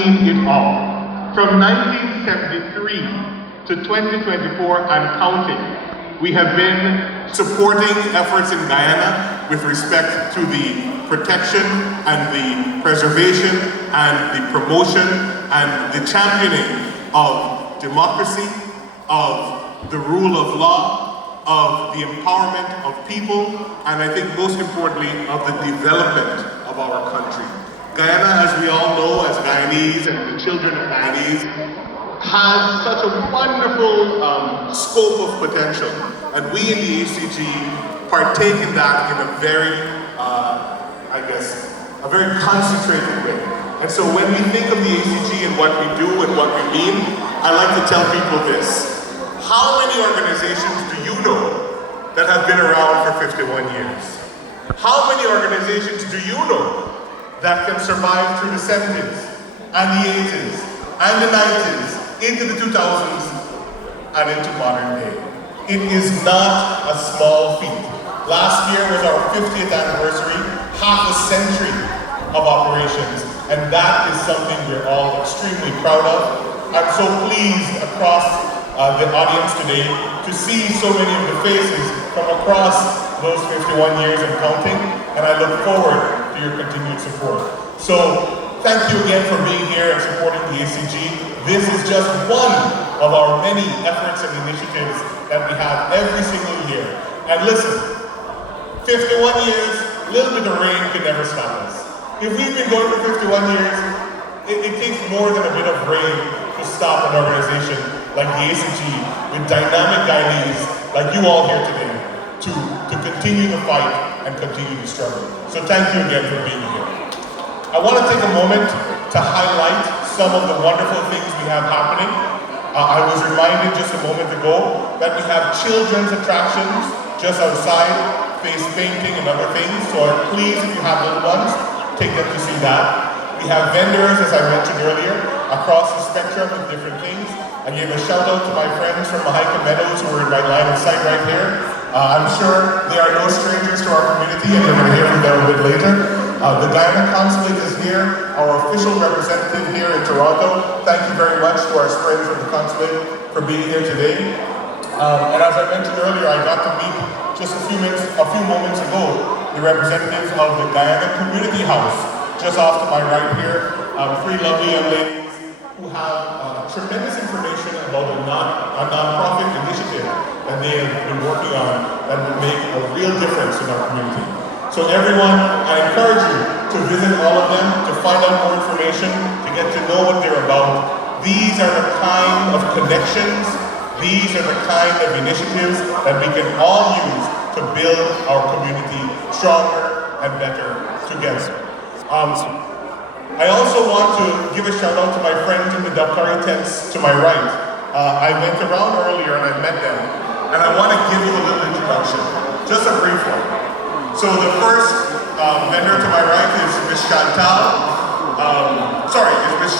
seen it all. From 1973 to 2024 and counting, we have been supporting efforts in Guyana with respect to the protection and the preservation and the promotion and the championing of democracy, of the rule of law, of the empowerment of people, and I think most importantly, of the development of our country. Guyana, as we all know, as Guyanese and the children of Guyanese, has such a wonderful scope of potential, and we in the ACG partake in that in a very, a very concentrated way. And so when we think of the ACG and what we do and what we mean, I like to tell people this. How many organizations do you know that have been around for 51 years? How many organizations do you know that can survive through the 70s and the 80s and the 90s into the 2000s and into modern day? It is not a small feat. Last year was our 50th anniversary, half a century of operations, and that is something we're all extremely proud of. I'm so pleased across the audience today to see so many of the faces from across those 51 years and counting, and I look forward to your continued support. So thank you again for being here and supporting the ACG. This is just one of our many efforts and initiatives that we have every single year. And listen, 51 years, a little bit of rain could never stop us. If we've been going for 51 years, it takes more than a bit of rain to stop an organization like the ACG with dynamic Guyanese like you all here today to continue the fight and continue the struggle. So thank you again for being here. I want to take a moment to highlight some of the wonderful things we have happening. I was reminded just a moment ago that we have children's attractions just outside, face painting and other things, so please, if you have little ones, take them to see that. We have vendors, as I mentioned earlier, across the spectrum of different things. I gave a shout out to my friends from Mahika Meadows who are in my line of sight right here. I'm sure they are no strangers to our community, and you're going to hear from them a bit later. The Guyana Consulate is here, our official representative here in Toronto. Thank you very much to our friends from the Consulate for being here today. And as I mentioned earlier, I got to meet just a few moments ago the representatives of the Guyana Community House, just off to my right here. Three lovely young ladies who have tremendous information about a non-profit initiative that they have been working on that will make a real difference in our community. So everyone, I encourage you to visit all of them, to find out more information, to get to know what they're about. These are the kind of connections, these are the kind of initiatives that we can all use to build our community stronger and better together. I also want to give a shout out to my friends in the duck curry tents to my right. I went around earlier and I met them, and I want to give you a little introduction, just a brief one. So the first vendor to my right is Miss Miss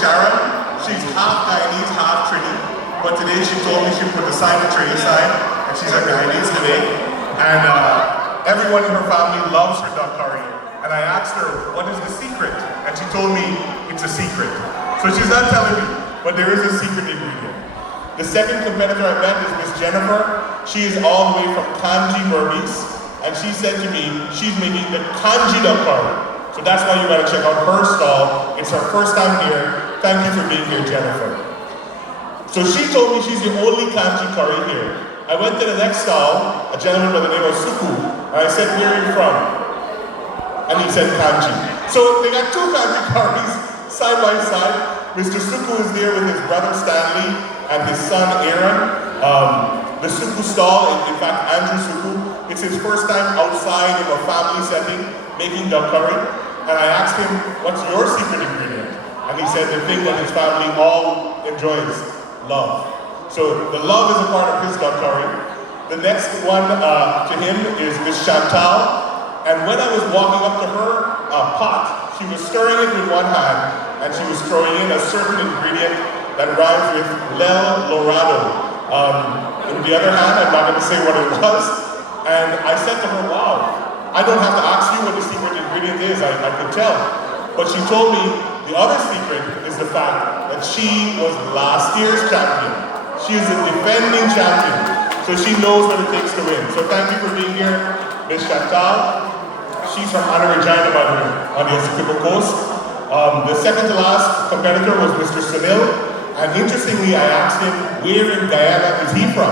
Sharon. She's half Guyanese, half Trini, but today she told me she put the sign of Trini aside, and she's a Guyanese today. And everyone in her family loves her duck curry. And I asked her, what is the secret? And she told me it's a secret. So she's not telling me, but there is a secret ingredient. The second competitor I met is Miss Jennifer. She is all the way from Kanji, Burmese. And she said to me, she's making the Kanji duck curry. So that's why you gotta check out her stall. It's her first time here. Thank you for being here, Jennifer. So she told me she's the only Kanji curry here. I went to the next stall, a gentleman by the name of Suku, and I said, where are you from? And he said Kanji. So they got two Kanji curries side by side. Mr. Suku is there with his brother Stanley and his son Aaron. The Suku stall, in fact Andrew Suku, it's his first time outside in a family setting making duck curry. And I asked him, what's your secret ingredient? And he said the thing that his family all enjoys, love. So the love is a part of his duck curry. The next one to him is Miss Chantal. And when I was walking up to her pot, she was stirring it with one hand, and she was throwing in a certain ingredient that rhymes with Lel Lorado. In the other hand, I'm not going to say what it was. And I said to her, wow, I don't have to ask you what the secret ingredient is, I could tell. But she told me the other secret is the fact that she was last year's champion. She is a defending champion, so she knows what it takes to win. So thank you for being here, Ms. Chantal. She's from Anna Regina, by the way, on the Essequibo Coast. The second to last competitor was Mr. Sunil, and interestingly, I asked him, where in Guyana is he from?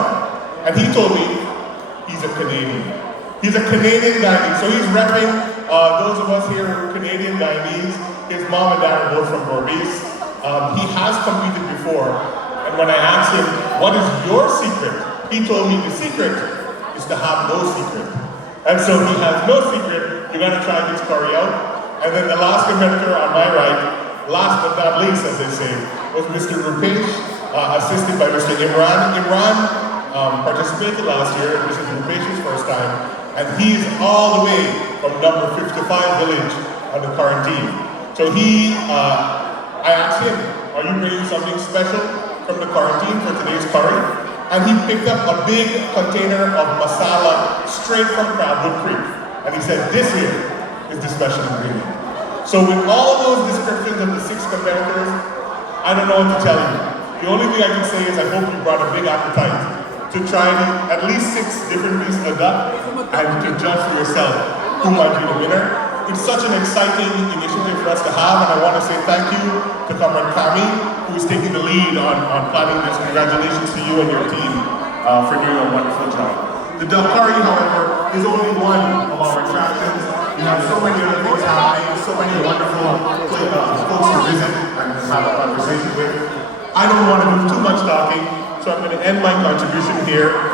And he told me, he's a Canadian. He's a Canadian Guyanese, so he's repping those of us here who are Canadian Guyanese. His mom and dad are both from Berbice. He has competed before, and when I asked him, what is your secret? He told me the secret is to have no secret. And so he has no secret. You gotta try this curry out. And then the last competitor on my right, last but not least, as they say, was Mr. Rupesh, assisted by Mr. Imran. Imran participated last year. This is Rupesh's first time. And he's all the way from number 55 village on the quarantine. So I asked him, are you bringing something special from the quarantine for today's curry? And he picked up a big container of masala straight from Crabwood Creek. And he said, this here is the special ingredient. So with all those descriptions of the 6 competitors, I don't know what to tell you. The only thing I can say is I hope you brought a big appetite to try at least 6 different pieces of duck and to judge for yourself who might be the winner. It's such an exciting initiative for us to have, and I want to say thank you to Comrade Kami, who is taking the lead on planning this. Congratulations to you and your team for doing a wonderful job. The duck curry, however, is only one of our attractions. We have so many other things happening, so many wonderful folks to visit and have a conversation with. I don't want to do too much talking, so I'm going to end my contribution here.